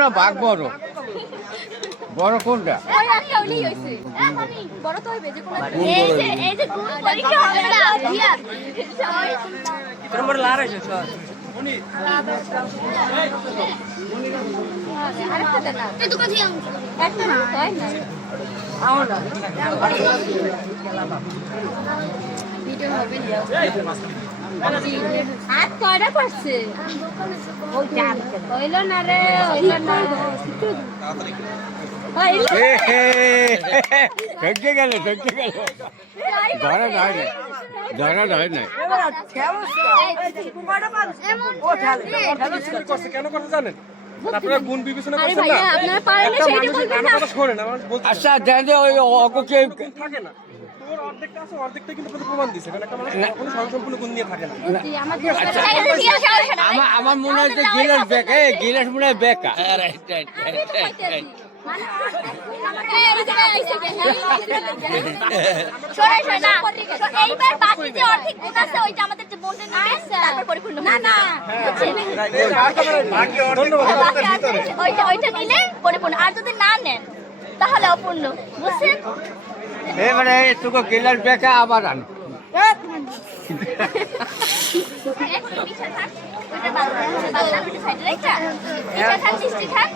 না বাঘ বড় বড় কোনটা? হাত কয়টা করছে হইল না রে হইল না ঠকে গেল ধরা যায় না ধরা যায় না। কেন কথা জানেন? আপনারা গুণ বিবেচনা করছেন না। আচ্ছা দেন ওই অকুকে থাকে না তোর অর্ধেকটা আছে অর্ধেকটা কিন্তু প্রমাণ দিছে কারণ একটা মানুষ কোনো সম্পূর্ণ গুণ নিয়ে থাকে না। আমার মনে হয় গিলাস বেকা গিলাস মনে হয় বেকা। আর যদি না নেন তাহলে অপূর্ণ বুঝছেন? এবারে তোকে গিলাস বেকা আবার আন খান